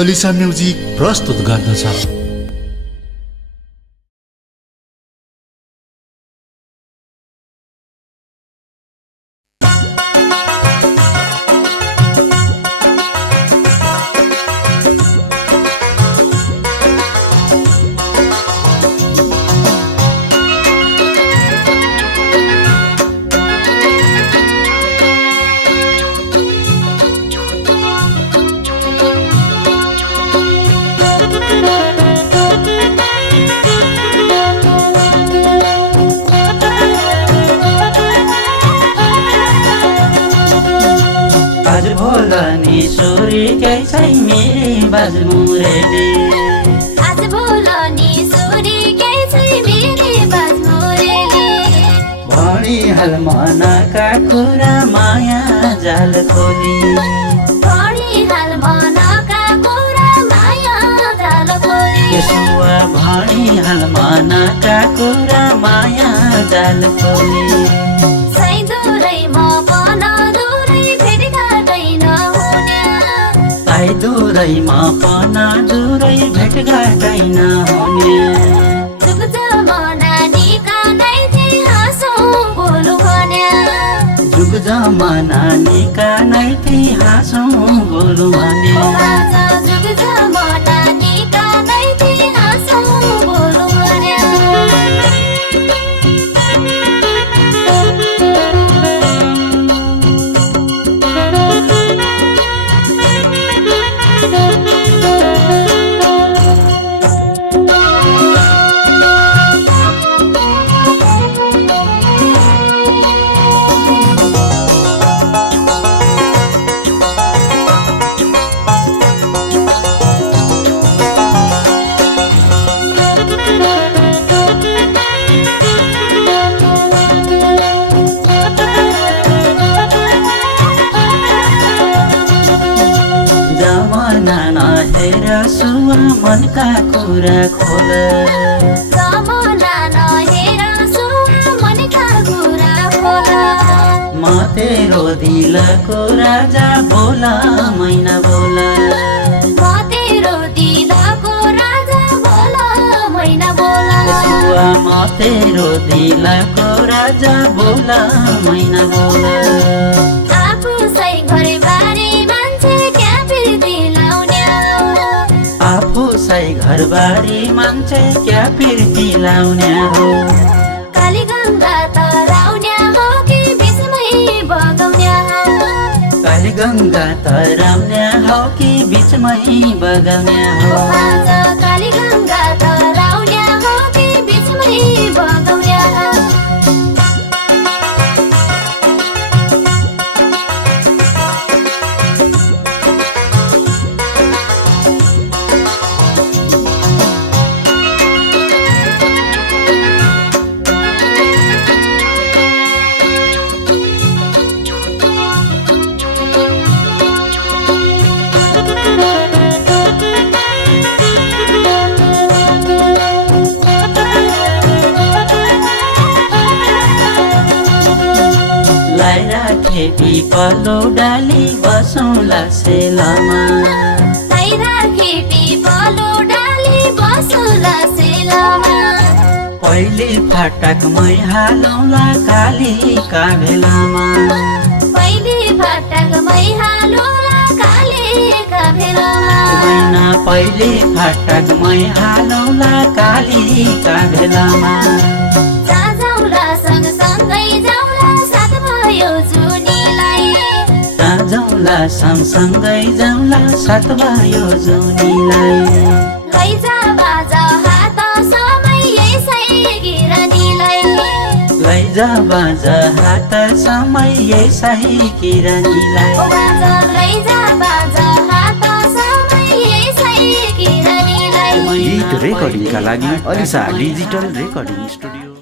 Alisa music प्रस्तुत गर्दछ। आज भोलनी सोरी कैसै मेरे बाजमुरेले आज भोलनी सोरी कैसै मेरे बाजमुरेले भणी हाल मनका कुरा माया जाल खोली भणी हाल मनका कुरा माया जाल खोली यसुवा भणी हाल मनका कुरा माया जाल खोली दूरैमा पना दूरै भेटघाटै नहुने जुग जमाना निकानै थिए हाँसौँ बोलु भन्या जुग जमाना निकानै थिए हाँसौँ बोलु भन्या जुग जमाना निकानै थिए हाँसौँ बोलु भन्या जमाना नहेर सुवा मनका कुरा खोल जमाना नहेर सुवा मनका कुरा खोल म तेरो दिलको राजा बोला मैना बोला म तेरो दिलको राजा बोला मैना बोला सुवा म तेरो दिलको राजा बोला मैना बोला आफूसै घरबारी मान्छे क्या फिर्ती लाउने आफूसै घरबारी मान्छे क्या फिर्ती लाउने हो कालीगङ्गा तराउने हो कि बिचमै बगाउने हो कालीगङ्गा तराउने हो कि बिचमै बगाउने हो कालीगङ्गा तराउने हो कि बिचमै बगाउने हो खेती पल्लो डाली बसौँला सेलामा खेती पल्लो डाली बसौँला सेलामा पहिले फाटकमै हालौँला कालीका भेलामा पहिले फाटकमै हालौँला कालीका भेलामा पहिले फाटकमै हालौँला कालीका भेलामा जाउँला सँगसँगै जाउँला साथ भयो जुनीलाई जाउँला सँगसँगै जाउँला साथ भयो जुनीलाई लैजा बाजा हात समय यसै किरानीलाई लैजा बाजा हात समय यसै किरानीलाई लैजा बाजा हात समय यसै किरानीलाई गीत रेकर्डिङका लागि अलिसा डिजिटल रेकर्डिङ स्टुडियो।